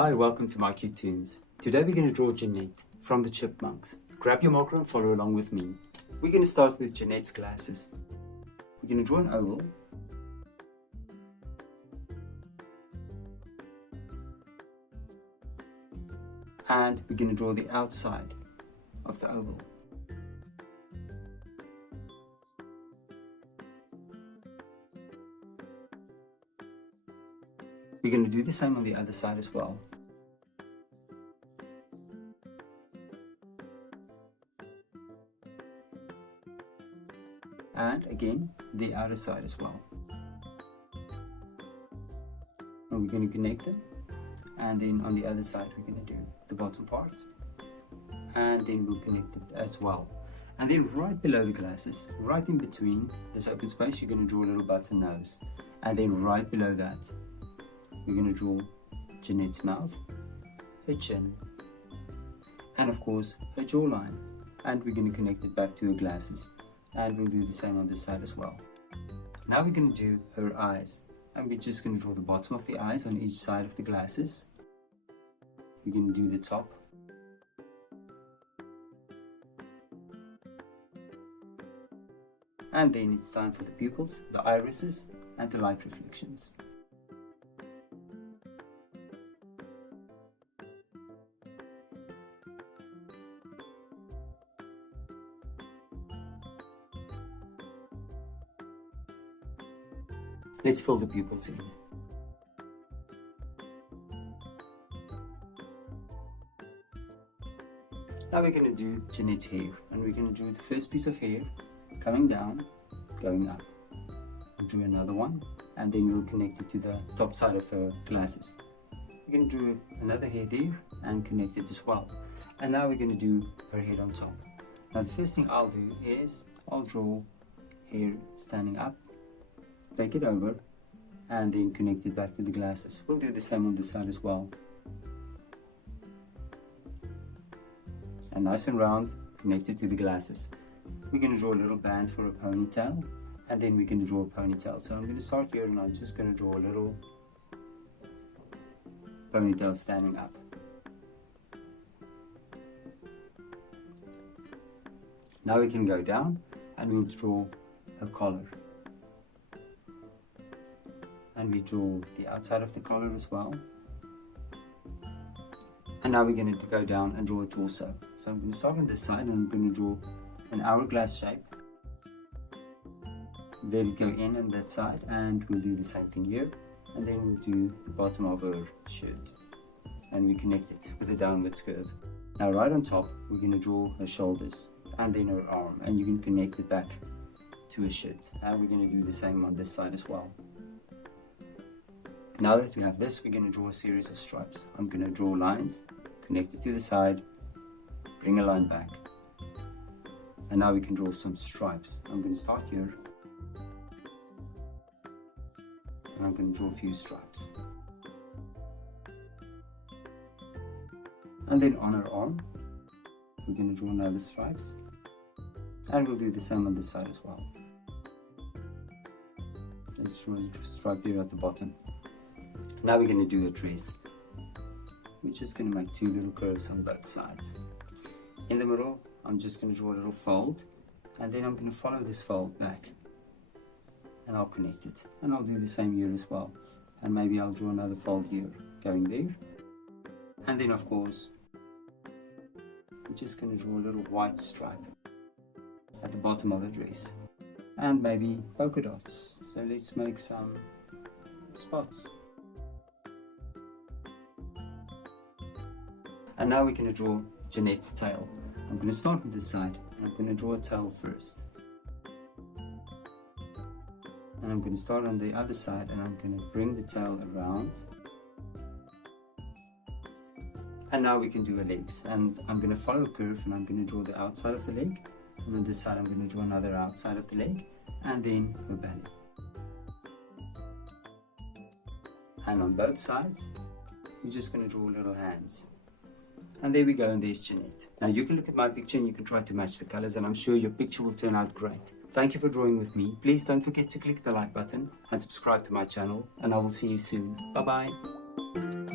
Hi, welcome to my cute tunes. Today we're going to draw Jeanette from the Chipmunks. Grab your marker and follow along with me. We're going to start with Jeanette's glasses. We're going to draw an oval. And we're going to draw the outside of the oval. We're going to do the same on the other side as well. And again, the outer side as well. And we're going to connect them. And then on the other side, we're going to do the bottom part. And then we'll connect it as well. And then right below the glasses, right in between this open space, you're going to draw a little button nose. And then right below that, we're going to draw Jeanette's mouth, her chin, and of course her jawline. And we're going to connect it back to her glasses. And we'll do the same on this side as well. Now we're going to do her eyes. And we're just going to draw the bottom of the eyes on each side of the glasses. We're going to do the top. And then it's time for the pupils, the irises, and the light reflections. Let's fill the pupils in. Now we're going to do Jeanette's hair, and we're going to draw the first piece of hair coming down, going up. We'll draw another one, and then we'll connect it to the top side of her glasses. We're going to draw another hair there and connect it as well. And now we're going to do her head on top. Now the first thing I'll do is I'll draw hair standing up, take it over, and then connect it back to the glasses. We'll do the same on this side as well. And nice and round, connect it to the glasses. We're going to draw a little band for a ponytail, and then we're going to draw a ponytail. So I'm going to start here, and I'm just going to draw a little ponytail standing up. Now we can go down, and we'll draw a collar. And we draw the outside of the collar as well. And now we're going to go down and draw a torso. So I'm going to start on this side, and I'm going to draw an hourglass shape. Let it go in on that side, and we'll do the same thing here. And then we'll do the bottom of her shirt. And we connect it with a downwards curve. Now right on top, we're going to draw her shoulders and then her arm. And you can connect it back to her shirt. And we're going to do the same on this side as well. Now that we have this, we're going to draw a series of stripes. I'm going to draw lines, connect it to the side, bring a line back. And now we can draw some stripes. I'm going to start here. And I'm going to draw a few stripes. And then on her arm, we're going to draw another stripes. And we'll do the same on this side as well. Let's draw a stripe there at the bottom. Now we're going to do a dress. We're just going to make two little curves on both sides. In the middle, I'm just going to draw a little fold, and then I'm going to follow this fold back, and I'll connect it. And I'll do the same here as well. And maybe I'll draw another fold here, going there. And then of course, I'm just going to draw a little white stripe at the bottom of the dress. And maybe polka dots. So let's make some spots. And now we're going to draw Jeanette's tail. I'm going to start with this side, and I'm going to draw a tail first. And I'm going to start on the other side, and I'm going to bring the tail around. And now we can do her legs. And I'm going to follow a curve, and I'm going to draw the outside of the leg. And on this side, I'm going to draw another outside of the leg, and then her belly. And on both sides, we're just going to draw little hands. And there we go, and there's Jeanette. Now you can look at my picture and you can try to match the colors, and I'm sure your picture will turn out great. Thank you for drawing with me. Please don't forget to click the like button and subscribe to my channel, and I will see you soon. Bye bye.